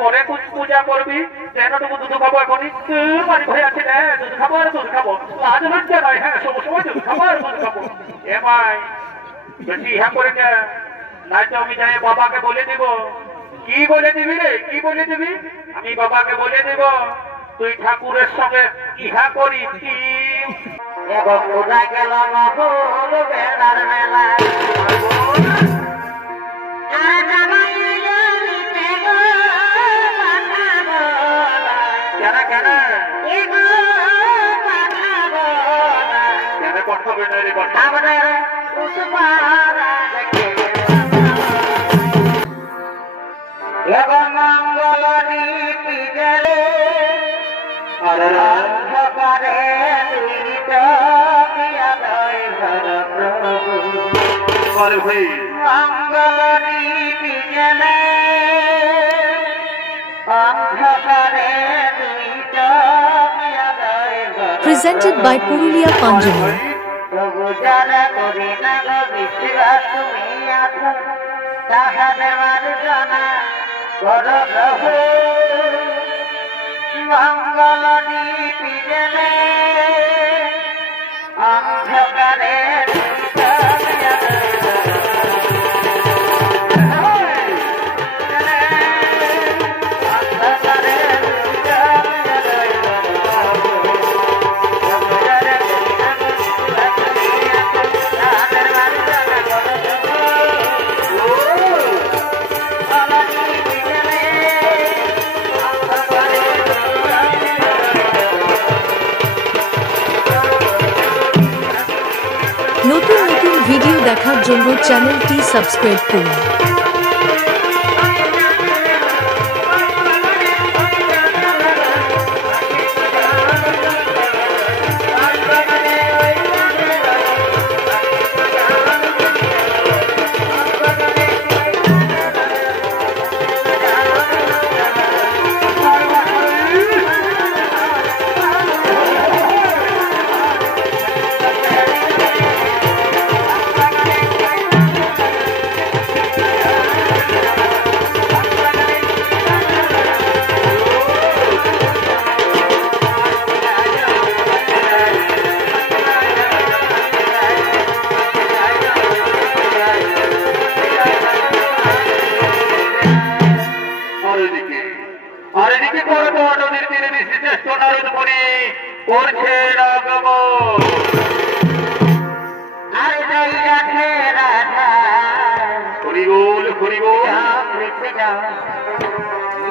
পরে পূজা করবি যেনটুকু দুধ খাবো এখনই বাড়ি ভাই আছে না দুধ খাবো আর দুধ খাবো লাজ লজ্জা নয় হ্যাঁ সব সময় দুধ খাবো আর দুধ খাবো এ ভাই বেশি ইহা করে না নাই তো আমি যাই বাবাকে বলে দিব কি বলে দিবি রে কি বলে দিবি আমি বাবাকে বলে দিব তুই ঠাকুরের সঙ্গে ইহা করিস কি এবং বোঝা গেল না হলো বেলার মেলা এবং মঙ্গল নীতি গেলে অন্ধকারে মঙ্গল নীতি গেলে অন্ধকারে Presented by Purulia Panjani. প্রভু যারা করি না গো বিশ্বাস তুমি আছো তাহাদের মার্জনা করো প্রভু মঙ্গল নীতি গেলে অন্ধকারে নতুন নতুন ভিডিও দেখার জন্য চ্যানেলটি সাবস্ক্রাইব করুন।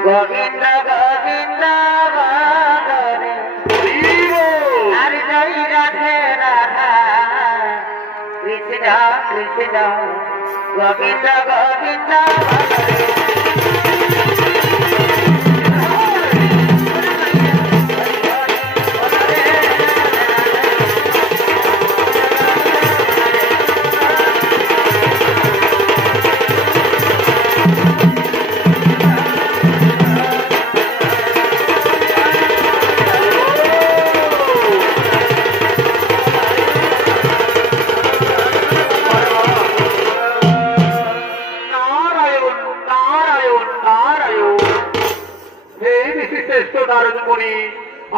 গোবিন্দ গোবিন্দ হরে জয় রাধে রাধা কৃষ্ণ কৃষ্ণ গোবিন্দ গোবিন্দ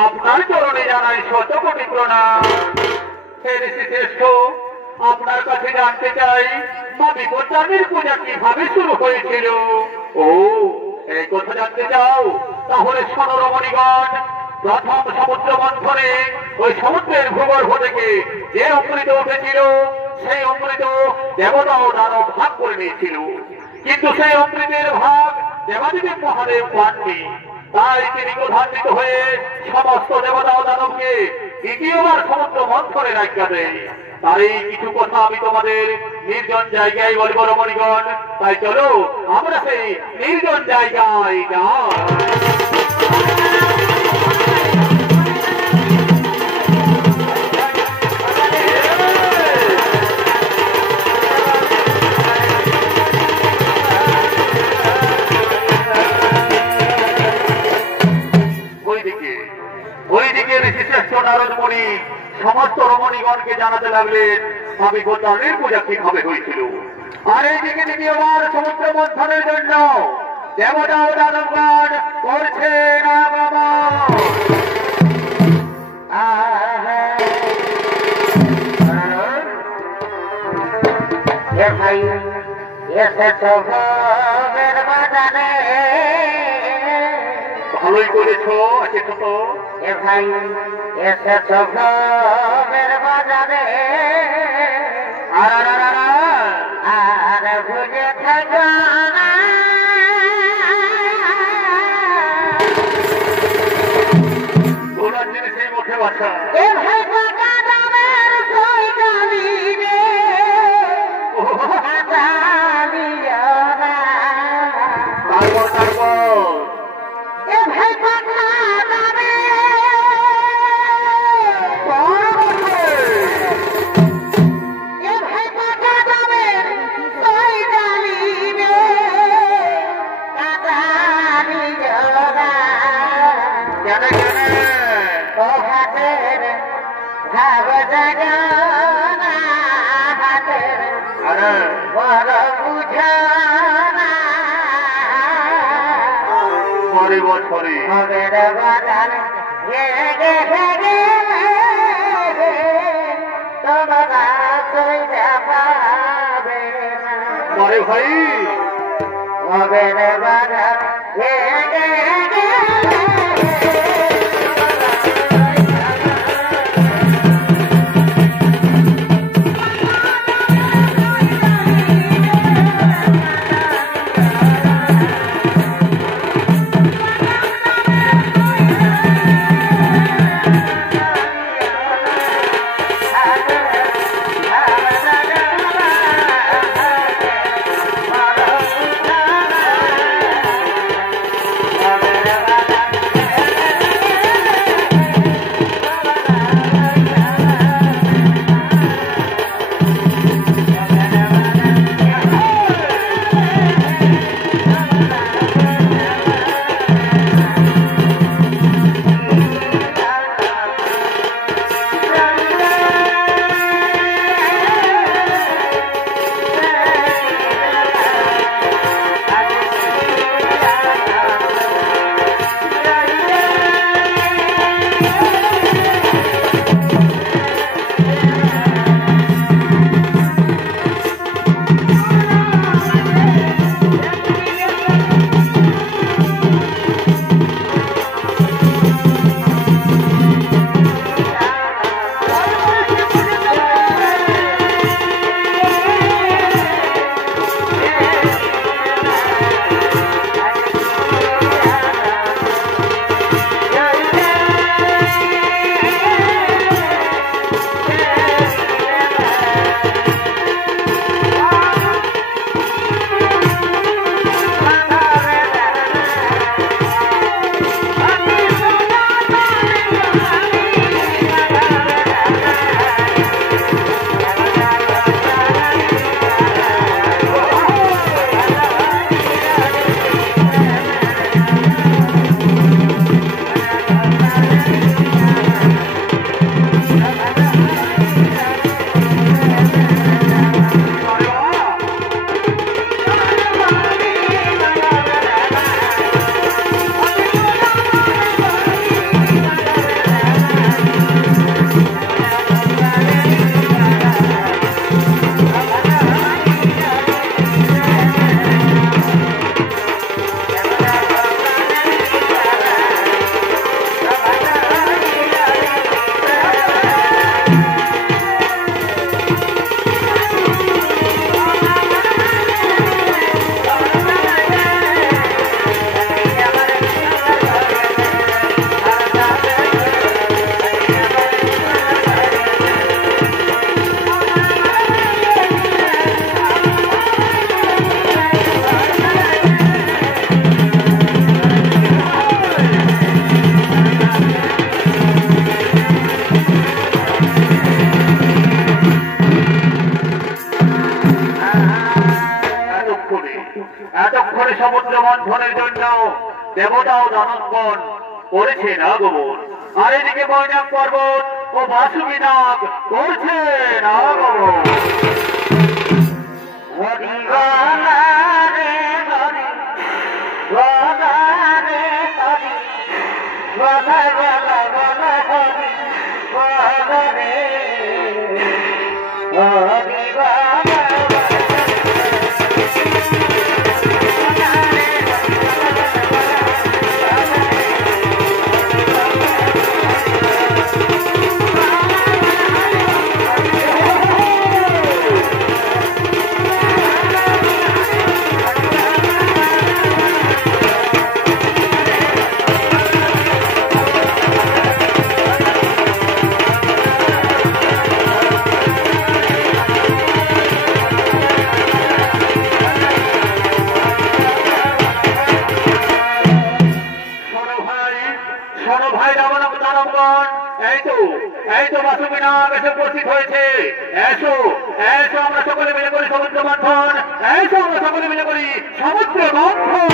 আপনার চরণে জানাই শত কোটি প্রণাম। হে ঋষি শ্রেষ্ঠ, আপনার কাছে জানতে চাই মা বিপত্তারিণীর পূজা কিভাবে শুরু হয়েছিল? ও এই কথা জানতে চাও? তাহলে শোনো রমণীগণ, প্রথম সমুদ্র মন্থনে ওই সমুদ্রের ভূগর্ভ থেকে যে অমৃত উঠেছিল সেই অমৃত দেবতা ও দানব ভাগ করে নিয়েছিল, কিন্তু সেই অমৃতের ভাগ দেবাদেবী মহাদেব পাননি। তাই তিনি ক্রোধান্বিত হয়ে সমস্ত দেবতা ও দানবকে দ্বিতীয়বার সমুদ্র মন্থনে রাখা দেয়। তার এই কিছু কথা আমি তোমাদের নির্জন জায়গায় বলবো রমণীগণ। তাই চলো আমরা সেই নির্জন জায়গায় যাই। সমস্ত রমণীগণকে জানাতে লাগলেন আমি গোত্রের পূজা কিভাবে হয়েছিল। আর এইদিকে দ্বিতীয়বার সমুদ্র মন্থনের জন্য দেবতা ও দানবগণ ভালোই করেছো আছে তো এ ভাই এসেছ ভ্রমের বাজারে আর বুঝে থাকো না ঘোড়ার জিনিসের মুখে বাসা এ ভাই টাকা দামের সৈদানি রে দাঁড়িও না তারপর এ ভাই টাকা দামে এ ভাই টাকা দামের সৈদানি রে দাঁড়িও না কেন ও হাতের ভাব জাগনা হাতের আরে বড় বুঝনা পরে বছরে মগের বাজার গে গে গে গে তোমরা সইরা পাবে না পরে ভাই মগের বাজার গে গে গে এতক্ষণে সমুদ্র মন্থনের জন্য দেবতাও দানবগণ করেছেন আগমন, আর এদিকে মৈনাক পর্বত ও বাসুকী নাগ করছেন আগমন। হরি দানবগণ, এই তো বাসুকিনা এসে উপস্থিত হয়েছে। এসো এসো আমরা সকলে মিলে করি সমুদ্র মন্থন, এসো আমরা সকলে মিলে করি সমুদ্র মন্থন।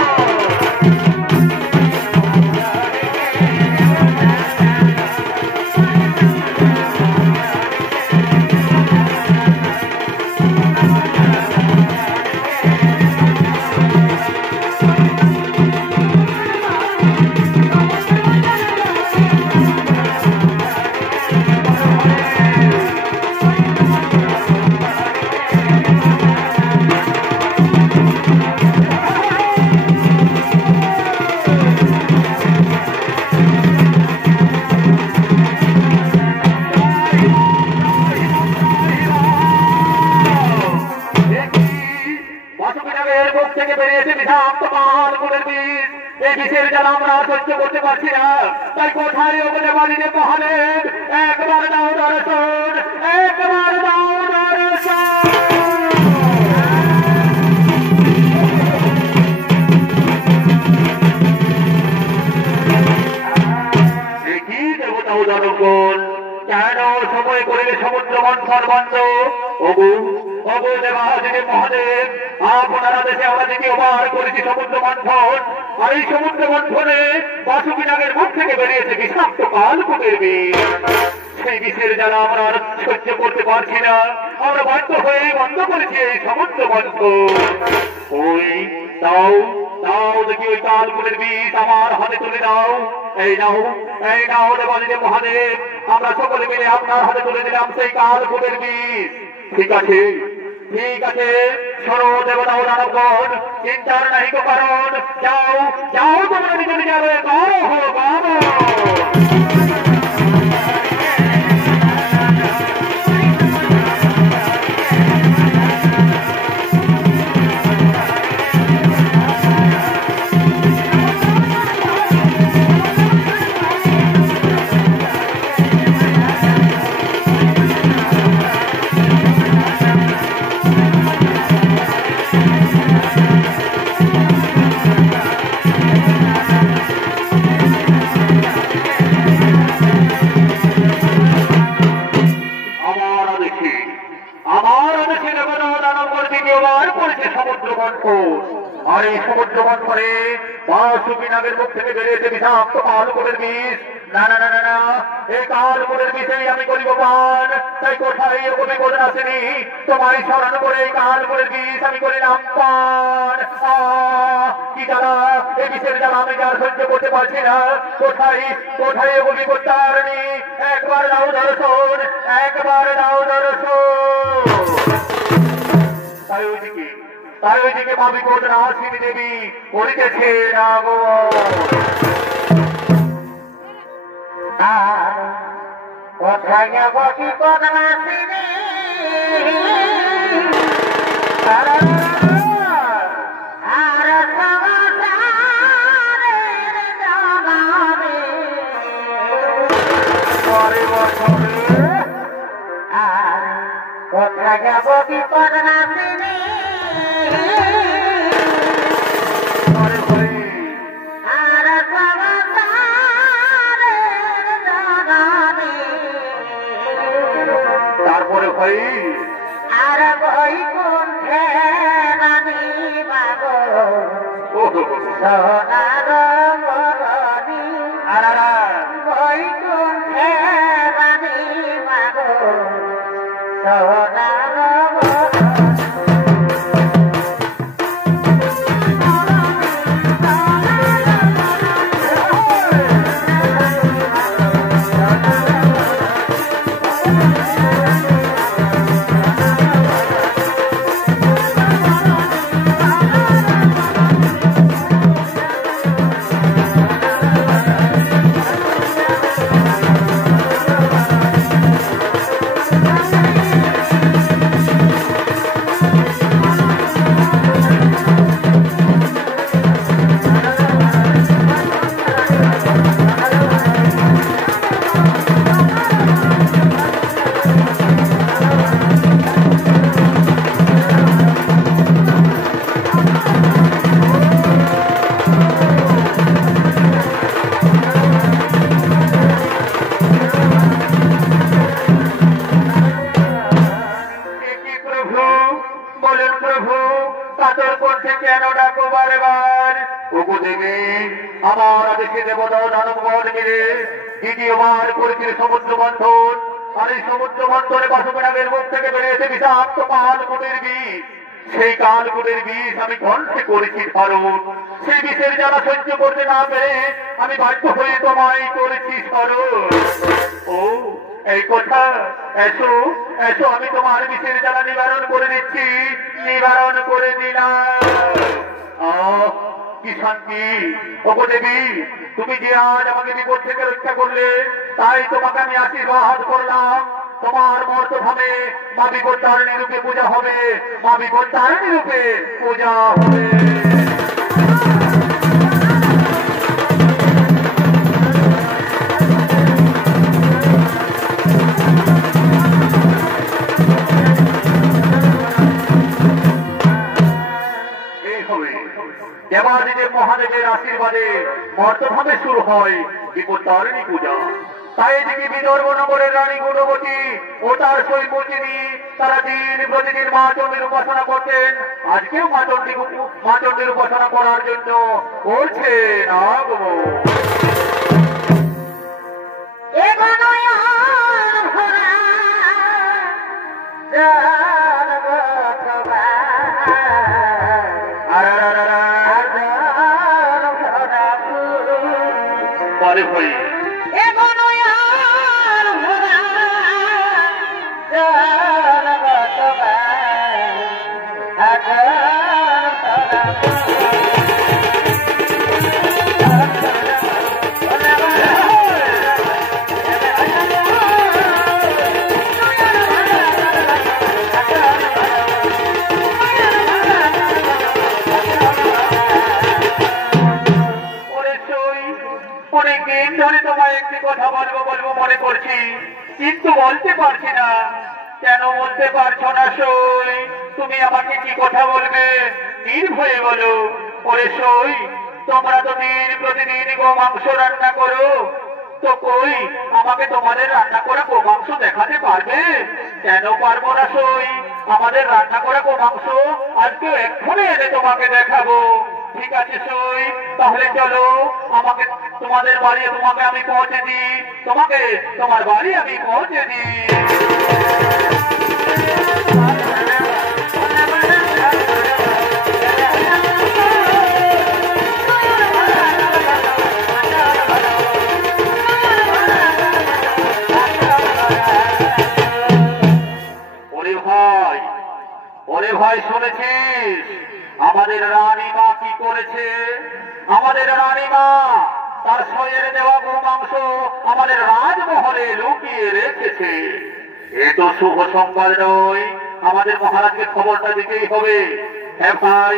সহ্য করতে পারছি না, তাই কোথায় ওগুলো বাড়িতে মহাদেব একবার দাও দর্শন, একবার দাও দর্শন। কি দেবতা জনগণ, কেন সময় করিলে সমুদ্র মন্থন বন্ধ? ওগো ওগো দেবাদিদেব মহাদেব, আপনারা দেশে আমরা দ্বিতীয়বার করেছি সমুদ্র মন্থন, আর এই সমুদ্র মন্থনে বাসুকি নাগের মুখ থেকে বেরিয়েছে বিষাক্ত কালকূটের বিষ। সেই বিষের জ্বালা আমরা আর সহ্য করতে পারছি না, আমরা বাধ্য হয়ে বন্ধ করেছি এই সমুদ্র মন্থন। ওই দাও দাও দেখি ওই কালকূটের বিষ আমার হাতে তুলে দাও। এই নাও দেবাদিদেব মহাদেব, আমরা সকলে মিলে আপনার হাতে তুলে দিলাম সেই কালকূটের বিষ। ঠিক আছে ঠিক আছে, শোনো দেবতা ও দানবগণ, চিন্তার নাহি কো কারণ, যাও যাও তোমরা নিজে নিজে গাও হো গাও। আর এই সমুদ্র মন্থনে বাসুকি নাগের মুখ থেকে বেরিয়েছে বিষাক্ত কালকূটের বিষ। না না না না না, এই কালকূটের বিষেই আমি করিব পান, তাই কোথায় এরকম বিপদ আসেনি, তোমায় স্মরণ করে এই কালকূটের বিষ আমি করিলাম পান। কি জ্বালা, এই বিষের জ্বালা আমি যার সহ্য করতে পারছি না, কোথায় কোথায় এরকম বিপদ তারনি, একবার দাও দর্শন, একবার দাও দর্শন। তাই ওইদিকে ভাবি কোট রাশিনী দেবী করিতেছে রাগো। কোথায় যাব কি কোন রাশিনী, আর কোথায় যাব কি কোন রাশিনী, তারপরে ভাই আর বই কুণ্ঠে নামি বাবো সোনার মরণী, বই কুণ্ঠে নামি বাবো সোনার মরণী। আমার আদেশে দেবতা দানবগণ মিলে দ্বিতীয়বার করেছিল সমুদ্র মন্থন। আর এই সমুদ্র মন্থনে বাসুকনাগের মুখ থেকে বেরিয়েছে বিষাক্ত কালকুটের বিষ। সেই কালকুটের বিষ আমি কণ্ঠে করেছি স্মরণ। সেই বিষের জ্বালা সহ্য করতে না পেরে আমি বাধ্য হয়ে তোমায় করেছি স্মরণ। ও এই কথা, এসো এসো, আমি তোমার বিষের জ্বালা নিবারণ করে দিচ্ছি, নিবারণ করে দিলাম। কি শান্তি দেবী, তুমি যে আজ আমাকে বিপদ থেকে রক্ষা করলে, তাই তোমাকে আমি আশীর্বাদ করলাম। তোমার মর্তধামে মা বিপত্তারিণী রূপে পূজা হবে, মা বিপত্তারিণী রূপে পূজা হবে। দেবাদিদেব মহাদেবের আশীর্বাদে মর্তভাবে শুরু হয় বিপত্তারিণী পূজা। তাই এদিকে বিদর্ভ নগরের রানী গুণবতী ও তার সৈমচিনী তারা দিন প্রতিদিন মা চণ্ডীর উপাসনা করতেন। আজকেও মা চণ্ডীর উপাসনা করার জন্য করছেন আগমন। অনেকদিন ধরে তোমায় একটি কথা বলবো বলবো মনে করছি, কিন্তু বলতে পারছি না। কেন বলতে পারছো না সই? তুমি আমাকে কি কথা বলবে নির্ভয়ে বলো। ওরে সই, তোমরা তো দিন প্রতিদিন গোমাংস রান্না করো, তো কই আমাকে তোমাদের রান্না করা গোমাংস দেখাতে পারবে? কেন পারবো না সই? আমাদের রান্না করা গোমাংস আজকে এক্ষুনি এনে তোমাকে দেখাবো। ঠিক আছে সই, তাহলে চলো আমাকে তোমাদের বাড়ি তোমাকে আমি পৌঁছে দিই, তোমাকে তোমার বাড়ি আমি পৌঁছে দিই। ওরে ভাই, শুনেছিস আমাদের রানীমা কি করেছে? আমাদের রানীমা তার সয়ের দেওয়া গোমাংস আমাদের রাজমহলে লুকিয়ে রেখেছে। এ তো শুভ সংবাদ নয়, আমাদের মহারাজকে খবরটা দিতেই হবে। হ্যাঁ ভাই,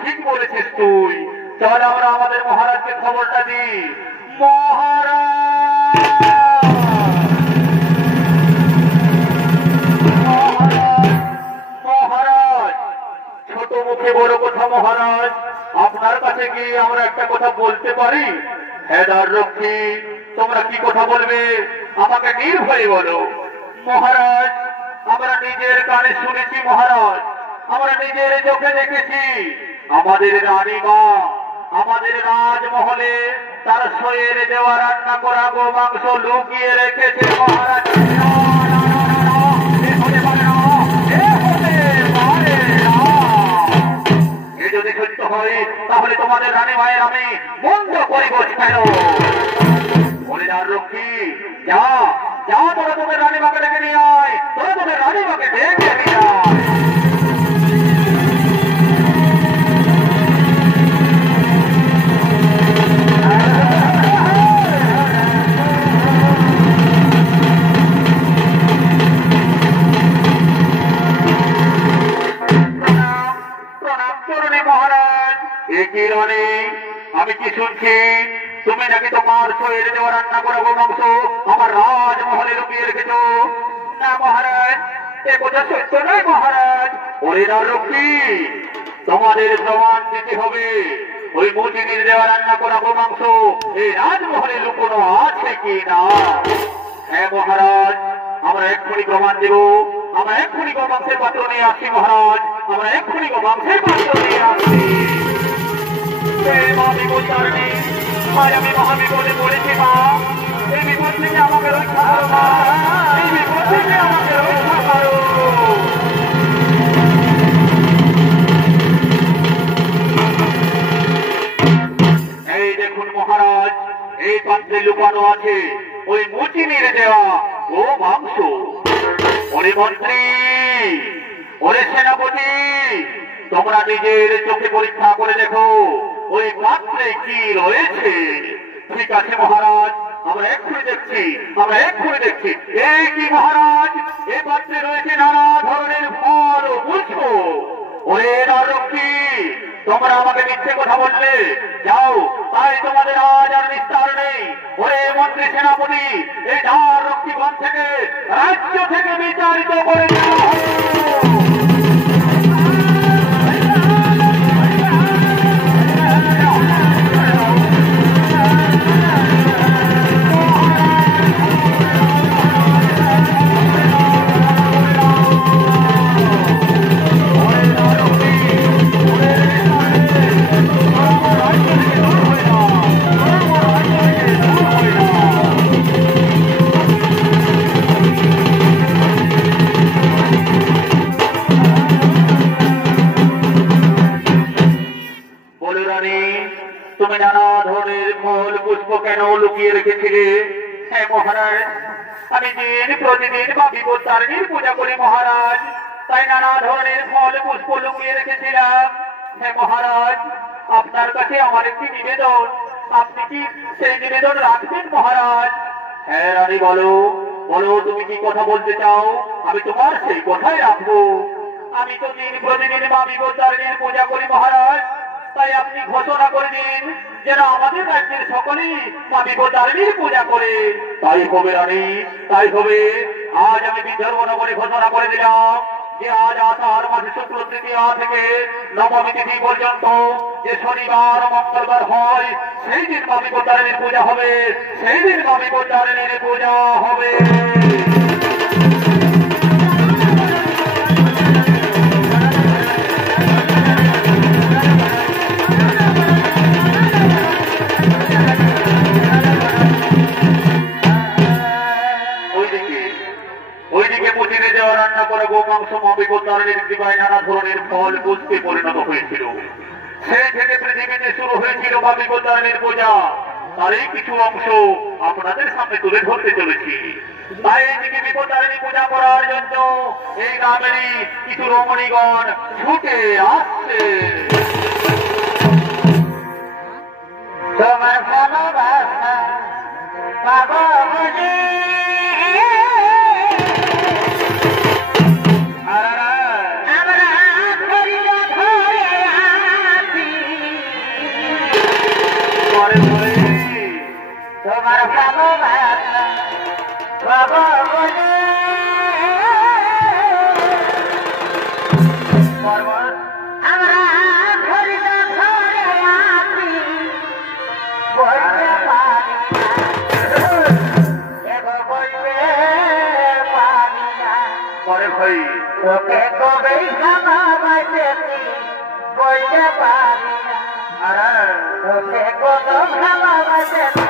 ঠিক বলেছিস তুই, চল আমরা আমাদের মহারাজকে খবরটা দিই। মহারাজ, ছোট মুখে বড় কথা মহারাজ, আপনার কাছে কি আমরা একটা কথা বলতে পারি? হ্যাঁ রক্ষী, তোমরা কি কথা বলবে আমাকে নির্ভয়ে বলো। মহারাজ, আমরা নিজের কানে শুনেছি মহারাজ, আমরা নিজের চোখে দেখেছি, আমাদের রানীমা আমাদের রাজমহলে তার সয়ের দেওয়া রান্না করা গোমাংস লুকিয়ে রেখেছে মহারাজ। যদি সত্য হয় তাহলে তোমাদের রানী মায়ের আমি বন্ধ করিব কেন? রক্ষী, যা যা, তোরা তোদের রানীমাকে ডেকে নিয়ে আয়, তোরা তোদের রানীমাকে ডেকে নিয়ে আয়। আমি কি শুনছি তুমি নাকি তোমার সয়ের দেওয়া রান্না করা গোমাংস আমার রাজমহলে লুকিয়ে রেখেছ? না মহারাজ, এ কথা সত্য নয় মহারাজ। ওরে রক্ষী, তোমাদের প্রমাণ দিতে হবে ওই মুচিনির দেওয়া রান্না করা গোমাংস এই রাজমহলে লুকোনো আছে কি না। হ্যাঁ মহারাজ, আমরা এক্ষুনি প্রমাণ দেব, আমরা এক্ষুনি গোমাংসের পাত্র নিয়ে আসছি মহারাজ, আমরা এক্ষুনি গোমাংসের পাত্র নিয়ে আসছি। মা বিপত্তারিণী আজ আমি মহাবিপদে পড়েছি মা, এই বিপদ থেকে আমাকে রক্ষা করো মা, এই বিপদ থেকে আমাকে রক্ষা করো। এই দেখুন মহারাজ, এই পাত্রে লুকানো আছে ওই মুচিনির দেওয়া ও মাংস। ওরে মন্ত্রী, ওরে সেনাপতি, তোমরা নিজের চোখে পরীক্ষা করে দেখো ওই পাত্রে কি রয়েছে। ঠিক আছে মহারাজ, আমরা এক্ষুনি দেখছি, আমরা এক্ষুনি দেখছি। এই কি মহারাজ, এই পাত্রে রয়েছে নানা ধরনের ফল ও পুষ্প। ওরে নররক্ষী, তোমরা আমাকে মিথ্যে কথা বললে, যাও, তাই তোমাদের আজ আর নিস্তার নেই। ওরে মন্ত্রী সেনাপতি, এই নররক্ষীগণ থেকে রাজ্য থেকে বিচারিত করে দেওয়া হবে। তুমি নানা ধরনের ফল পুষ্প কেন লুকিয়ে রেখেছিলে? হ্যাঁ মহারাজ, আমি দিন প্রতিদিন বা বিপত্তারিণীর পূজা করি মহারাজ, তাই নানা ধরনের ফল পুষ্প লুকিয়ে রেখেছিলাম। হ্যাঁ মহারাজ, আপনার কাছে আমার একটি নিবেদন, আপনি কি সেই নিবেদন রাখবেন মহারাজ? হ্যাঁ রানী, বলো বলো, তুমি কি কথা বলতে চাও, আমি তোমার সেই কথাই রাখবো। আমি তো দিন প্রতিদিন মা বিপত্তারিণীর পূজা করি মহারাজ, তাই আপনি ঘোষণা করে দিন যেন আমাদের রাজ্যের সকলেই মা বিপত্তারিণীর পূজা করে। তাই হবে রানী, তাই হবে। আজ আমি বিদর্ভ নগরে ঘোষণা করে দিলাম যে আজ আষাঢ় মাসে শুক্ল তৃতীয়া থেকে নবমী তিথি পর্যন্ত যে শনিবার মঙ্গলবার হয়, সেই দিন মা বিপত্তারিণীর পূজা হবে, সেই দিন মা বিপত্তারিণীর পূজা হবে। রান্না করে গোমাংস মা বিপত্তারিণীর কৃপায় নানা ধরনের ফল পুষ্পে পরিণত হয়েছিল। সেই থেকে পৃথিবীতে শুরু হয়েছিল মা বিপত্তারিণীর পূজা। তারই কিছু অংশ আপনাদের সামনে তুলে ধরতে চলেছি। তাই এইদিকে বিপত্তারিণী পূজা করার জন্য এই গ্রামেরই কিছু রমণীগণ ছুটে আসছে। তোমার ভালোবাসা পাবো বুঝি, তোমার ভালোবাসা পাবো বুঝি, আমরা ধরিল ধরে আছি, বলতে পারি না, এগো বলতে পারি না। পরে ভাই তোকে কবে ভালোবাসেছি বলতে পারি না, তোকে কত ভালোবাসেছি।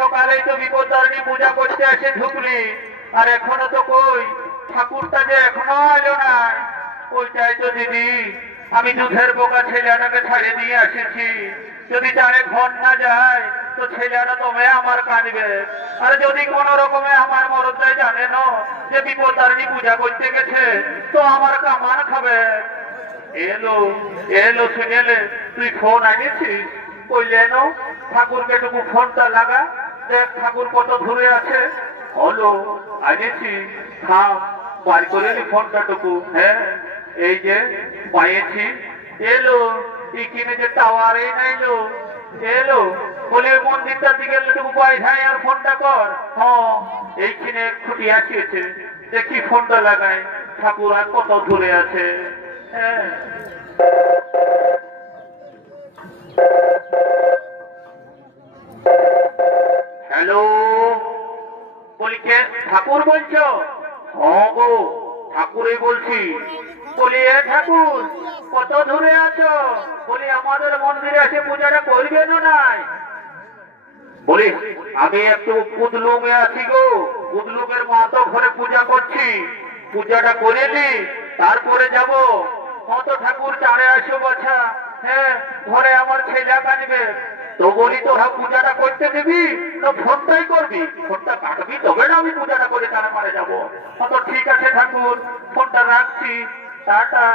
সকালেই তো বিপত্তারিণী পূজা করতে এসে ঢুকলি, আর এখনো তো কই ঠাকুরটা যে এখনো এলো না। ওইটাই তো দিদি, আমি দুধের বোকা ছেলেটাকে ছাড়িয়ে দিয়ে এসেছি। যদি জানে ঘর না যায় তো ছেলেটা তবে আমার কাঁদবে, আর যদি কোন রকমে আমার মরদটাই জানে না যে বিপত্তারিণী পূজা করতে গেছে তো আমার কামান খাবে। এলো এলো শুনেলে তুই ফোন আনিয়েছিস? কইলেন ঠাকুরকে টুকু ফোনটা লাগা, দেখ ঠাকুর কত দূরে আছে। হলো আনিয়েছি, থাম বার করে নি ফোনটা টুকু। হ্যাঁ এই যে পাইয়েছি। এলো এখানে যে টাওয়ার এই নাইলো, এলো বলে মন্দিরটার দিকে টুকু পাইছাই আর ফোনটা কর। হ্যাঁ এইখানে খুঁটি আসিয়েছে, দেখি ফোনটা লাগাই, ঠাকুর আর কত দূরে আছে। হ্যাঁ হ্যালো, বলি কে ঠাকুর বলছো? হ্যাঁ গো ঠাকুরই বলছি। বলি এ ঠাকুর কত দূরে আছো? বলি আমাদের মন্দিরে এসে পূজাটা করবেন নাই? বলি আমি একটু পুদলুমে আছি গো, পুদলুমের মাতো ঘরে পূজা করছি, পূজাটা করে নি তারপরে যাব। কত ঠাকুর চারে আসো বাছা। হ্যাঁ ঘরে আমার ছেলে কানবে। তো বলি তোরা পূজাটা করতে দিবি তো ফোনটাই করবি? ফোনটা কাটবি তবে না আমি পূজাটা করে তারা মারে যাবো। তো ঠিক আছে ঠাকুর, ফোনটা রাখছি, টাটা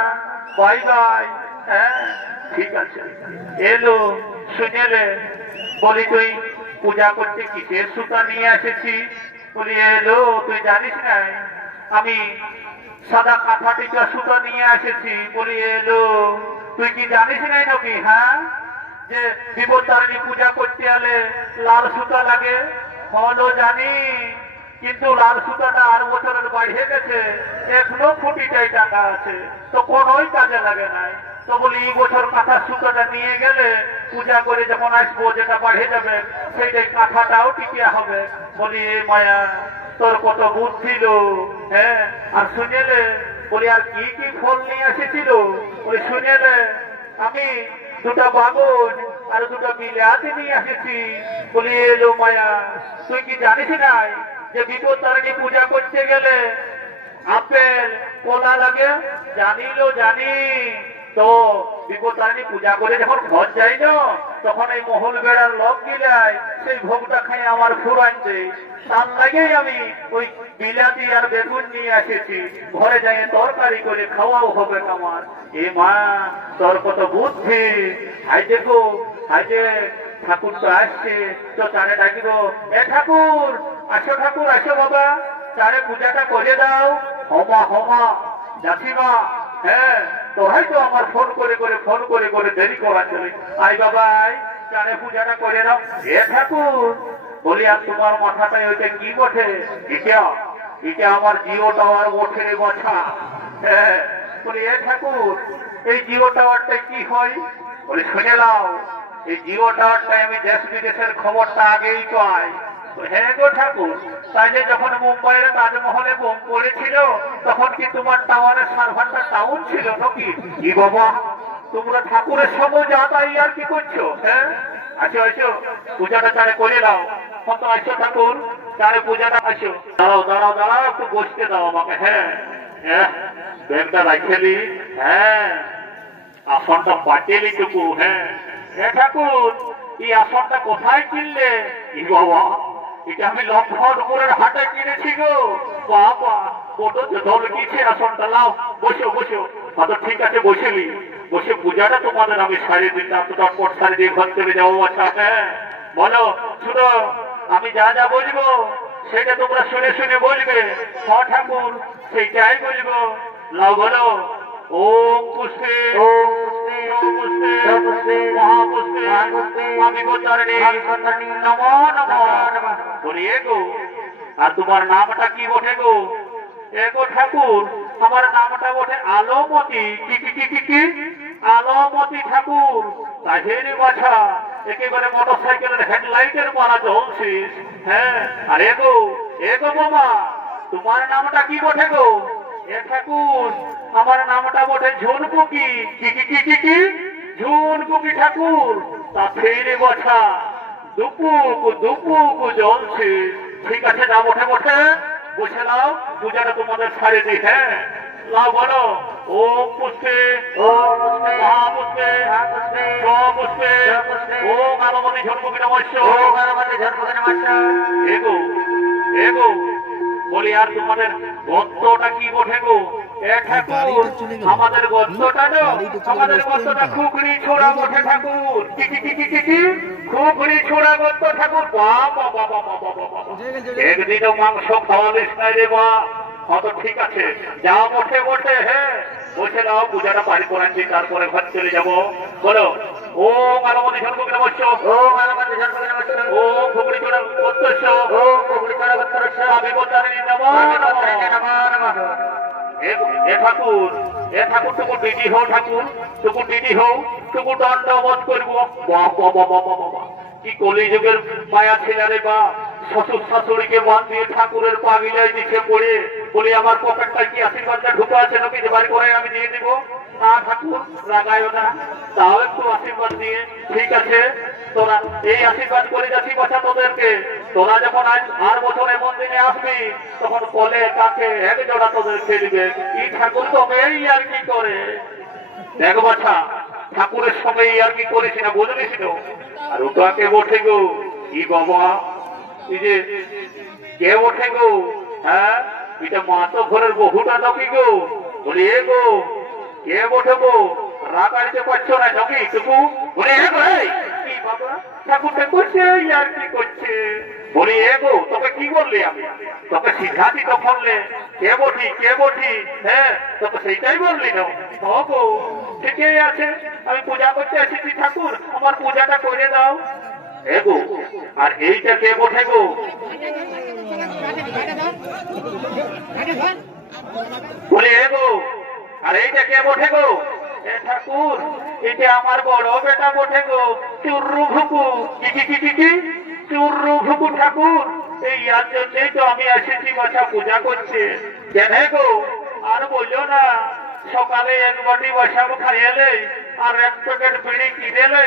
বাই বাই। হ্যাঁ ঠিক আছে। এলো শুনেলে, বলি তুই পূজা করতে কিসের সুতা নিয়ে এসেছি? বলি এলো তুই জানিস নাই আমি সাদা কাঁথা টিকা সুতা নিয়ে এসেছি। বলি এলো তুই কি জানিস নাই নাকি? হ্যাঁ যে বিপত্তারিণী পূজা করতে গেলে লাল সুতা লাগে। হলো জানি, কিন্তু লাল সুতাটা আর বছরের বাইরে গেছে, এখনো খুঁটিটাই টাকা আছে, তো কোনোই কাজে লাগে নাই। তো বলি এই বছর কাঁথার সুতাটা নিয়ে গেলে পূজা করে যখন আসবো যেটা বাড়ে যাবে সেইটাই কাঁথাটাও টিকিয়া হবে। বলি এ মায়া তোর কত বুদ্ধি লো। হ্যাঁ আর শুনেলে, বলি আর কি কি ফল নিয়ে এসেছিল? ওই শুনেলে আমি দুটা বাগন আর দুটা বিলাতি নিয়ে এসেছি। বলি এলো মায়া তুই কি জানিস নাই যে বিপত্তারিণী পূজা করতে গেলে আপেল কলা লাগে? জানিলো জানি। তো বিপত্তারিণী পূজা করে যখন ঘর যাই না তখন এই মহল বেড়ার লোক গিলাই সেই ভোগটা খাই আমার ফুরান দেয়, তার লাগেই আমি ওই বিলাতি আর বেগুন নিয়ে এসেছি। ঘরে যাই তরকারি করে খাওয়াও হবে আমার। এ মা তোর কত বুদ্ধি। হাই দেখো হাই যে ঠাকুর তো আসছে, তো চারে ডাকিব, এ ঠাকুর আসো, ঠাকুর আসো বাবা, চারে পূজাটা করে দাও। হমা হমা যাচ্ছি মা। হ্যাঁ তোরাই তো আমার ফোন করে দেরি করা চলে। আই বাবা আই, চারে পূজাটা করে দাও। এ ঠাকুর বলি আর তোমার মাথাটাই ওইটা কি বটে? এটা আমার জিও টাওয়ার বটে রে বাছা। হ্যাঁ বলি এ ঠাকুর এই জিও টাওয়ারটা কি হয়? বলি শুনে নাও, এই জিও টাওয়ারটাই আমি দেশ বিদেশের খবরটা আগেই পাই। হ্যাঁ গো ঠাকুর, তাইলে যখন মুম্বাইয়ের তাজমহলে বোম পড়েছিল তখন কি তোমার টাওয়ারের সার্ভারটা ডাউন ছিল নাকি? কি বাবা তোমরা ঠাকুরের সঙ্গে যা তাই আর কি করছো? হ্যাঁ আসো আসো পূজাটা চারে করে দাও। কত আসো ঠাকুর, চারে পূজাটা আসো। দাঁড়াও দাঁড়াও দাঁড়াও, একটু বসতে দাও আমাকে। হ্যাঁ হ্যাঁ ব্যাগটা রাখেলি। হ্যাঁ আসনটা পাটিয়েলি টুকু। হ্যাঁ হ্যাঁ ঠাকুর এই আসনটা কোথায় কিনলে? ই বাবা এটা আমি লক্ষ্মণপুরের হাটে কিনেছি গো। বাবা কত ধরে গিয়েছে আসনটা। লাও বসো বসো। তো ঠিক আছে বসেলি, বসে পূজাটা তোমাদের আমি সারিয়ে দিলাম। চটপট সারি দিয়ে ঘর চলে যাবো। আচ্ছা হ্যাঁ বলো, শুনো আমি যা যা বলবো সেটা তোমরা শুনে শুনে বলবে। হ্যাঁ ঠাকুর সেইটাই বলবো। লাও বলো, ওম পুষ্পে মহাপুষ্পে বিপত্তারিণী নমো নমো। বলি এগো আর তোমার নামটা কি বটে গো? এগো ঠাকুর আমার নামটা বটে আলোমতি। কি কি কি কি কি আলোমতি ঠাকুর। তাহেরি বাছা একেবারে মোটর সাইকেলের হেডলাইটের মারা জ্বলছিস। হ্যাঁ আর এগো এগো বাবা তোমার নামটা কি বটে গো? এ ঠাকুর আমার নামটা বটে ঝুনপুকি। কি কি কি কি কি ঝুনপুকি ঠাকুর। তা ফেরে বাছা দুপুক দুপুক জ্বলছে। ঠিক আছে না বটে বটে বসে নাও, পূজাটা তোমাদের সারে দিই। হ্যাঁ লাও বলো, ওম পুষ্পে মহাপুষ্পে পুষ্পে ওম আলোমতি ঝুনপুকি নমস্য। এগো এগো বলি আর তোমাদের গর্তটা কি বটে গো? এ ঠাকুর আমাদের গর্তটা না, আমাদের গর্তটা খুকড়ি ছোড়া বটে ঠাকুর। কি কি কি কি কি কি খুকড়ি ছোড়া গর্ত ঠাকুর। বাবা বাবা বাবা বাবা, একদিনও মাংস খাওয়ালিস নাই রে বা। কত ঠিক আছে, যা বটে বটে। হ্যাঁ বসে নাও, পূজাটা পারি করেন দিন, তারপরে ঘর চলে যাবো। বলো ও মানবতী সর্বকে নমস্য, ও মানবতী সর্বকে নমস্য, ও খুকড়ি ছোড়া গর্তস্য, ও খুকড়ি ছোড়া গর্তস্য, আমি বলতারি নমো নমঃ। এ ঠাকুর, এ ঠাকুর টুকু দিদি হও, ঠাকুর টুকু দিদি হও, টুকু দণ্ডবোধ করবো। বাবা কি কলিযুগের মায়া ছিল রে বা। শ্বশুর শাশুড়িকে বাদ দিয়ে ঠাকুরের পাগিলায় দিচ্ছে পড়ে। বলি আমার পকেটটা কি আশীর্বাদটা ঢুকে আছে নাকি যে বাড়ি করে আমি দিয়ে দিব? না ঠাকুর রাগায়ও না, তাও একটু আশীর্বাদ দিয়ে। ঠিক আছে, তোরা এই আশীর্বাদ করে যাচ্ছি বাছা তোদেরকে। তোরা যখন আজ আর বছর এমন দিনে আসবি, তখন কলে কাকে এক জোড়া তোদের খেলবে। এই ঠাকুর তোকে এই আর কি করে দেখ বাছা, ঠাকুরের সঙ্গে এই আর কি করিস না, বুঝলিস তো? আর ওটাকে বসে গো, ই বাবা এই যে কে ওঠে গো? হ্যাঁ এটা মাতো ঘরের বহুটা নাকি গো? বলি এ গো কে ওঠে গো? রাগ আনতে পারছো না নাকি টুকু? বলি এ ভাই কি বাবা ঠাকুরটা করছে আর কি করছে? বলি এ গো তোকে কি বললি আমি? তোকে সিদ্ধাতি তো বললে কে বঠি কে বঠি। হ্যাঁ তোকে সেইটাই বললি না? ও গো ঠিকই আছে, আমি পূজা করতে এসেছি ঠাকুর, আমার পূজাটা করে দাও। এগো আর এইটা কে বঠে গো? বলি এগো আর এইটা কে বঠে গো? এ ঠাকুর এটা আমার বড় বেটা বঠে গো, চুররু ভুকু। কি কি কি কি কি চুররু ভুকু ঠাকুর। এই আর জন্যই তো আমি এসেছি বাছা পূজা করছে। কেন গো? আর বললো না, সকালে এক বাটি বসাবো খাইয়েলে আর এক প্যাকেট বিড়ি কিনেলে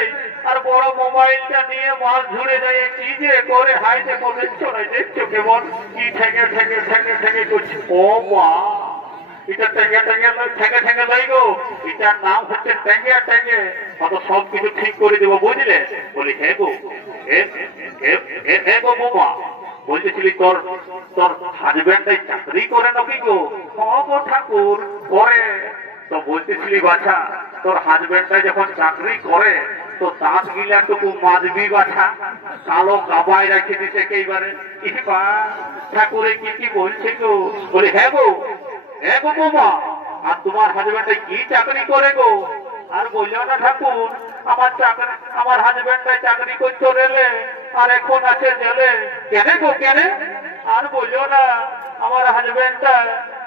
আর বড় মোবাইলটা নিয়ে মাছ ধরে যায়। কি যে করে হাই দেখো, দেখছো না? দেখছো কেমন কি ঠেকে ঠেকে ঠেকে ঠেকে করছে। ও মা এটা ঠেকে ঠেকে ঠেকে ঠেকে যাই গো, এটার নাম হচ্ছে ঠেঙ্গে ঠেঙ্গে। অত সব কিছু ঠিক করে দেবো বুঝলে? বলি হে গো হে গো বৌমা, বলতেছিলি তোর তোর হাজবেন্ড চাকরি করে নাকি গো? গো ঠাকুর করে। তো বলতেছিলি বাছা তোর হাজবেন্ডটা যখন চাকরি করে তো দাঁত গিলাটুকু মাজবি বাছা, কালো গাবায় রেখে দিছে একেবারে। ঠাকুরে কি কি বলছে গো? বলি হ্যাঁ গো বৌমা, আর তোমার হাজবেন্ডে কি চাকরি করে গো? আর বললো না ঠাকুর আমার হাজবেন্ডটাই চাকরি করতো রেলে আর এখন আছে জেলে। কেন গো কেন? আর বললো না, আমার হাজবেন্ডটা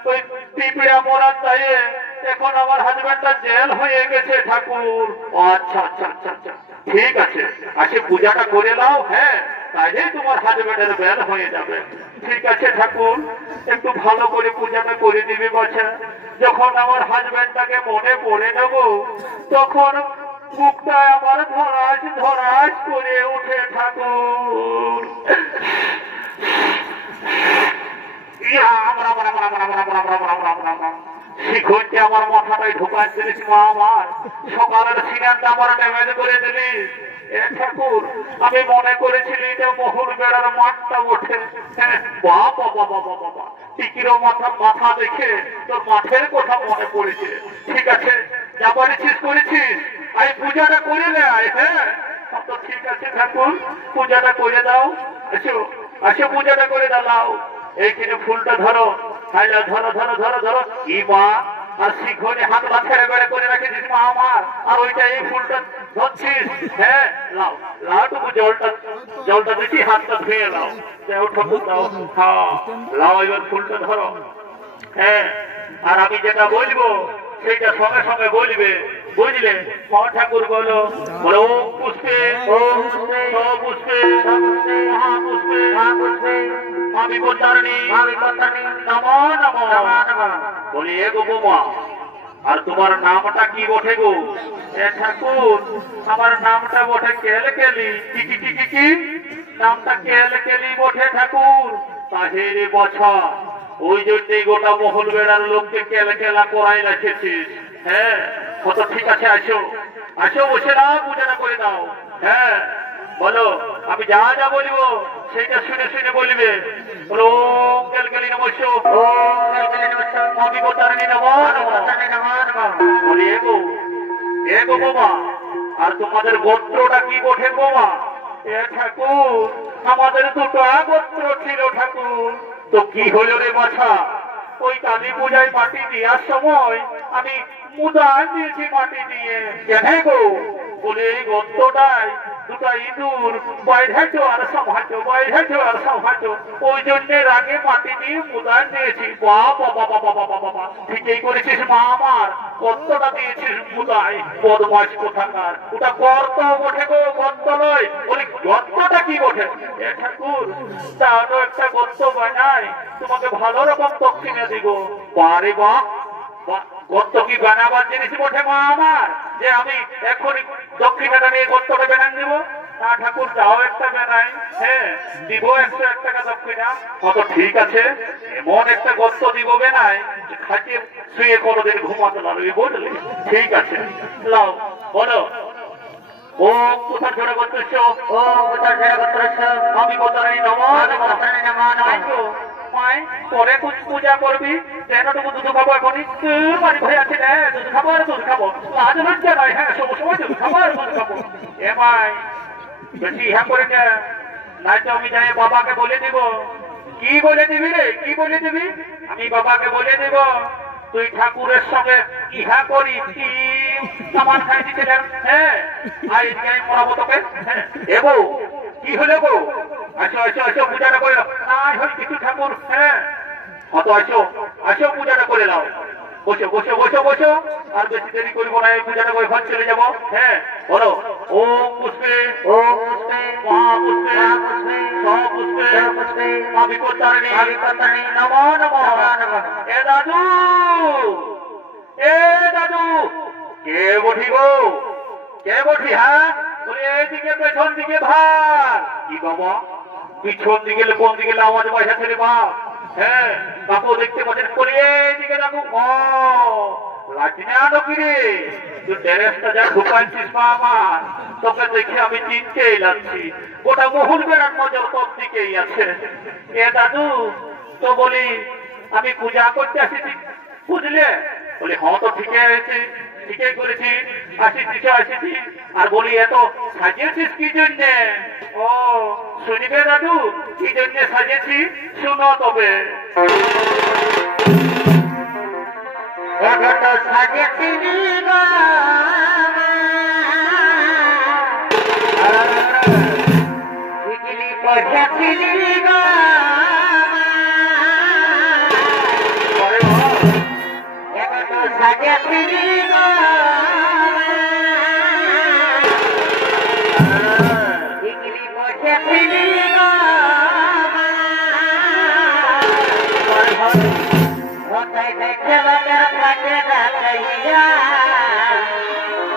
ওই পিঁপড়া মরার দায়ে এখন আমার হাজবেন্ডটা জেল হয়ে গেছে ঠাকুর। আচ্ছা আচ্ছা আচ্ছা আচ্ছা ঠিক আছে, আজকে পূজাটা করে নাও। হ্যাঁ তাইলে তোমার হাজবেন্ডের বেল হয়ে যাবে। ঠিক আছে ঠাকুর, একটু ভালো করে পূজাটা করে দিবি বাছা। যখন আমার হাজবেন্ডটাকে মনে পড়ে নেব তখন বুকটা আমার ধরাস ধরাস করে উঠে ঠাকুর। শিখরকে আমার মাথাটাই ঢুকাই দিলিস মা, আমার সকালের সিনারটা আমার ড্যামেজ করে দিলিস। এ ঠাকুর আমি মনে করেছিলি এটা মহুল বেড়ার মাঠটা ওঠে। বাবা বাবা বাবা টিকিরও মাথা দেখে তোর মাঠের কথা মনে পড়েছে। ঠিক আছে যা পারিছিস করেছিস, আমি পূজাটা করে নেয়। হ্যাঁ তো ঠিক আছে ঠাকুর, পূজাটা করে দাও। আসো আসো পূজাটা করে দাও। এইখানে ফুলটা ধরো, ধরো ধরো ধরো ধরো। কি মা আর শিখরে হাতটা ছেড়ে বেড়ে করে রেখেছিস মা আমার, আর ওইটা এই ফুলটা ধরছিস। হ্যাঁ লাও লাউটুকু জলটা দিচ্ছি, হাতটা ধুয়ে লাও। ঠাকুর দাও, হ্যাঁ লাও এবার ফুলটা ধরো। হ্যাঁ আর আমি যেটা বলবো সেইটা সঙ্গে সঙ্গে বলবে বুঝলে? ঠাকুর বলো বলো ওম পুষ্পে ওম পুষ্পে মহাপুষ্পে আমি বলতারিণী নমো নমো। বলি এ গো বৌমা, আর তোমার নামটা কি বটে গো? এ ঠাকুর আমার নামটা বটে কেলকেলি। কি কি কি কি কি নামটা কেলকেলি বটে ঠাকুর। তাহেরে বছর ওই জন্যই গোটা মহল বেড়ার লোককে কেলা করাই রেখেছিস। হ্যাঁ কত ঠিক আছে, আসো আসো বসে নাও, পূজাটা করে দাও। হ্যাঁ বলো আমি যা যা বলবো সেইটা শুনে শুনে বলবে। বলো ওম গেলগেলি নমস্য, ওম গেলগেলি নমস্য, মা বিপত্তারিণী নমো নমঃ। বিপত্তারিণী নমো নমঃ। বলি এগো বোমা, আর তোমাদের গোত্রটা কি বটে বোমা? এ ঠাকুর, আমাদের দুটো গোত্র ছিল ঠাকুর। তো কি হলো রে বাছা? ওই কালী পূজায় মাটি দেওয়ার সময় আমি মুদান দিয়েছি মাটি দিয়ে। কেন গো? বলে এই গোত্রটাই দুটা ইঁদুর বাইরেছো আর সম্ভাটো, বাইরেছো আর সম্ভাটো, ওই জন্য রাগে মাটি দিয়ে মুদান দিয়েছি। বাবা বাবা বাবা বাবা, ঠিকই করেছিস মা আমার, কতটা দিয়েছিস মুদায়, বদমাস কোথাকার। ওটা গর্ত বটে গো, গর্ত নয়। বলি গর্তটা কি বটে? এ ঠাকুর, তাহলে একটা গর্ত বানায় তোমাকে ভালো রকম দক্ষিণে দিব। বারে বাহ, গর্ত কি বানাবার জিনিস বটে মা আমার, যে আমি এখনই দক্ষিণাটা নিয়ে গর্তটা বানান দিব? না ঠাকুর, যাও একটা বেনাই, হ্যাঁ দিব 101 টাকা দক্ষিণা। কত ঠিক আছে, এমন একটা গর্ত দিব বেনাই যে খাটিয়ে শুয়ে কোনোদিন ঘুমাতে পারবি, বুঝলি? ঠিক আছে, লাও বলো। ও কোথা ঝরে করতেছ? ও কোথা ঝরে করতেছ? আমি বিপত্তারিণী নমো নমঃ। মাই পরে পূজা করবি, যেনটুকু দুধ খাবো এখনই বাড়ি ভরে আছে রে, দুধ খাবো আর দুধ খাবো, লাজ লজ্জা নয়। হ্যাঁ সময় দুধ খাবো আর দুধ খাবো। এ মাই বেশি ইহা করে নে, নাই তো আমি যাই বাবাকে বলে দিব। কি বলে দিবি রে, কি বলে দিবি? আমি বাবাকে বলে দিব তুই ঠাকুরের সঙ্গে ইহা করি, কি সামান খাই দিচ্ছিলেন। হ্যাঁ আজকে আমি মরাবো তোকে। হ্যাঁ এ বউ, কি হলো বউ? আসো আসো আসো, পূজাটা করে নাও। না হই কিছু ঠাকুর। হ্যাঁ হতো, আসো আসো, পূজাটা করে নাও। বসো বসো বসো বসো, আর বেশি দেরি করবো না, এই পূজাটা করে ঘর চলে যাবো। হ্যাঁ বলো ওম পুষ্পে, ওম পুষ্পে, মহাপুষ্পে, মহাপুষ্পে, সপুষ্পে, সপুষ্পে, মা বিপত্তারিণী বিপত্তারিণী নমো নমঃ। নমো নমঃ। এ দাদু, এ দাদু, কে বঠি গো? কে বঠি? হ্যাঁ বলে এদিকে পেছন দিকে ভার। কি বাবা, পিছন দিকে কোন দিকে আমাদের পয়সা ছেলে বাপ? হ্যাঁ কাকু দেখতে পাচ্ছেন, বলি এইদিকে দেখো। লাঠিনা কিরে, তুই ড্রেসটা যা ঢুকাচ্ছিস মা আমার, তোকে দেখে আমি চিনতেই লাগছি। গোটা মহুল বেড়ার নজর তোর দিকেই আছে। এ দাদু, তো বলি আমি পূজা করতে আসিছি, বুঝলে? বলি হ্যাঁ তো ঠিকই হয়েছে, ঠিকই করেছি, আসিছি। আর বলি এত সাজিয়েছিস কি জন্যে? ও শুনিবে দাদু, কি জন্যে সাজিয়েছি শুনো তবে। এখনো সাজেছি গো, বিজলি পড়েছিলি গো, এখনো সাজেছিলি গো, বিজলি পড়েছিলি গো, কোথায় দেখে বাজার থাকে রাখাইয়া,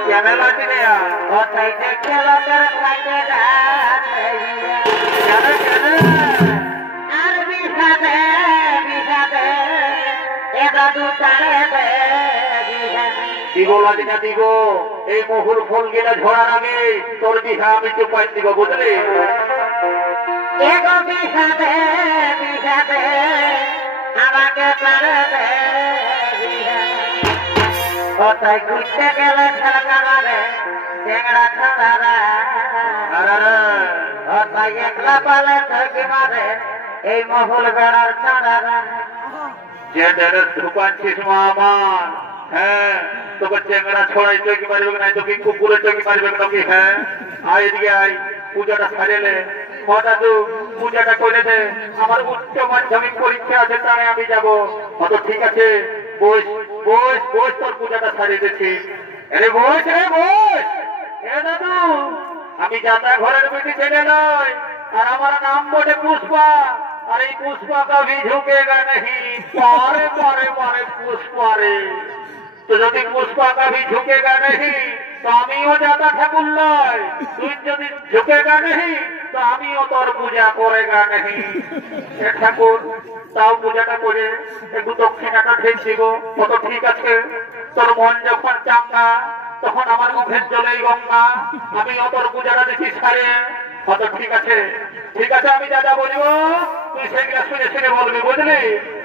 কেন লাগে না? কোথায় দেখে বাজার থাকে রাখাইয়া, কেন? আর বিষাদে বিষাদে এ দাদু তারে দে বিষাদে। দিব লাগে না দিব, এই মহুল ফল গেলে ঝরার আগে তোর বিহা আমি চুপাই দিব, বুঝলি? এগো বিষাদে বিষাদে আমাকে তারে দে বিষাদে। কোথায় ঘুরতে গেলে ছেলেকা মারে চেংড়া ছাড়ারা, কোথায় একলা পালে ঠকি মারে এই মহুল বেড়ার ছাড়ারা। যে ড্রেস ঢুকাচ্ছিস মা আমার, হ্যাঁ তোকে চেংড়া ছড়াই চৌকি মারবে না, তোকে কুকুরে চৌকি মারবে নাকি? হ্যাঁ আয় এদিকে আয়, পূজাটা সারেলে। হঠাৎ পূজাটা করে দে, আমার উচ্চ মাধ্যমিক পরীক্ষা আছে, তাই আমি যাবো। হয়তো ঠিক আছে, বস বস বস, তোর পূজাটা সারিয়ে দিচ্ছি। আরে বস রে বস। এ দাদু, আমি যাতা ঘরের বেটি ছেলে নয়, আর আমার নাম বটে পুষ্পা। আর এই पुष्पा कभी झुकेगा नहीं, पारे पारे पारे पुष्पा रे। तो यदि पुष्पा कभी झुकेगा नहीं तो आमिও जाता ठाकुर लय, তুই যদি ঝুঁকেগা नहीं তো আমিও তোর পূজা করেগা नहीं। ঠাকুর তাও পূজাটা করে একটু দক্ষিণাটা ঢেক দিব, কত ঠিক আছে? তোর মন যখন চাঙ্গা তখন আমার মুখের জলেই গঙ্গা, আমি তোর পূজাটা দেখি সারে। হয়তো ঠিক আছে আমি যা যা বলবো তুই সেগুলা শুনে শুনে বলবি বুঝলি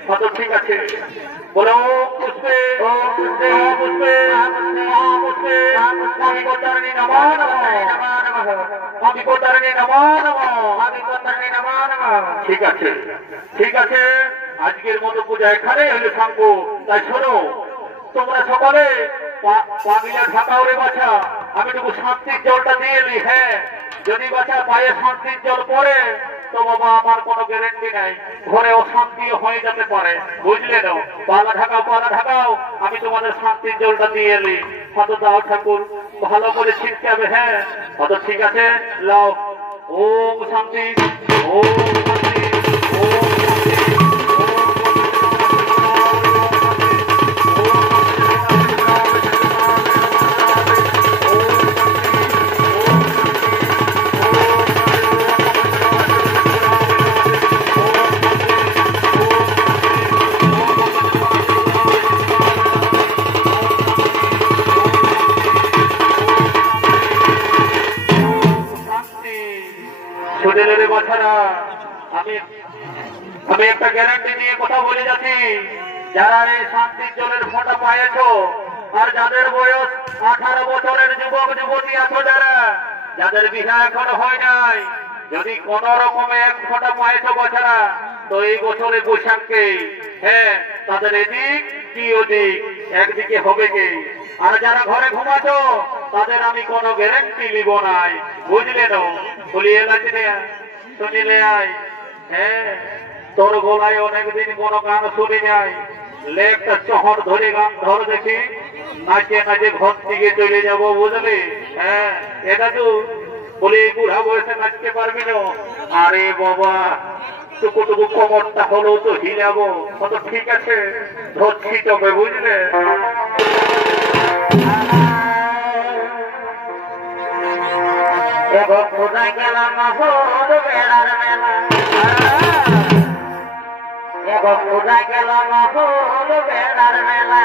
হয়তো ঠিক আছে বলো পুষ্পে ও পুষ্পে ও পুষ্পে ও পুষ্পে আমি কোতারণী নমো নমো আমি কোতারণী নমো নমো আমি কোতারণী নমো নমো ঠিক আছে আজকের মতো পূজা এখানে হলে থাকবো তাই শোনো তোমরা সকলে পাগিলা ঢাকাও রে বাছা আমি টুকু শান্তির জলটা দিয়ে এলি হ্যাঁ যদি বাছা পায়ে শান্তির জল পড়ে তো বাবা আমার কোনো গ্যারেন্টি নাই ঘরে অশান্তিও হয়ে যেতে পারে বুঝলে না পালা ঢাকাও আমি তোমাদের শান্তির জলটা দিয়ে এলি হয়তো দাও ঠাকুর ভালো করে ছিটকাবে হ্যাঁ হয়তো ঠিক আছে লাও ওম শান্তি ওম শান্তি ওম আমি একটা গ্যারান্টি নিয়ে কথা বলে যাচ্ছি যারা এই শান্তির জলের ফোঁটা পাইছ আর যাদের বয়স 18 বছরের যুবক যুবতী আছো যাদের বিবাহ এখনো হয় নাই যদি কোন রকমে এক ফোঁটা পাইছ বাছারা তো এই বছরে বৈশাখকে হ্যাঁ তাদের এদিক কি ওদিক একদিকে হবে কে আর যারা ঘরে ঘুমাচ্ছ তাদের আমি কোনো গ্যারান্টি নিব নাই বুঝলে না বলি শুনিলে আয় হ্যাঁ তোর গলায় অনেকদিন কোনো গান শুনি নাই লেখটা চহর ধরে গান ধর দেখি নাচে ঘর থেকে চলে যাব বুঝলি হ্যাঁ এটা তো বলি বুড়া বয়সে নাচতে পারবি না আরে বাবা টুকু কমরটা হলো তো হিলাবো কত ঠিক আছে ধরছি তবে বুঝলে কোথায় গেলাম বেড়ার মেলা কোথায় গেলাম বেড়ার মেলা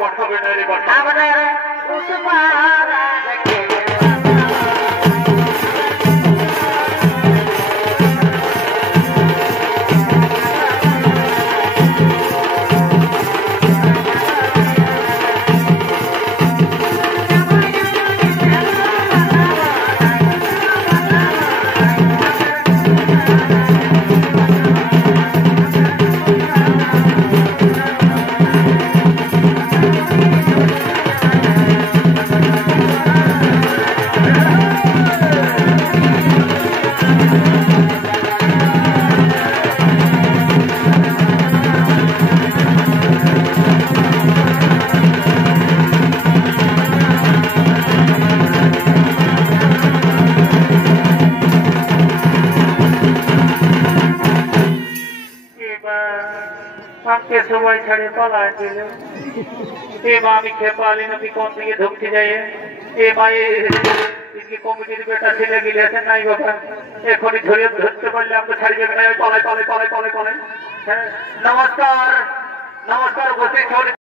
পাঠাবে না রে সবাই ছাড়ে পালায় দিল এ মা আমি খেপালি নাকি কোন দিকে ঢুকতে যাই এ মায়ে কমিটির বেটা ছেলে গিলে আছে নাই বাবা এখনই ধরে ধরতে পারলে আমরা ছাড়িয়ে তলে হ্যাঁ নমস্কার বসে চলে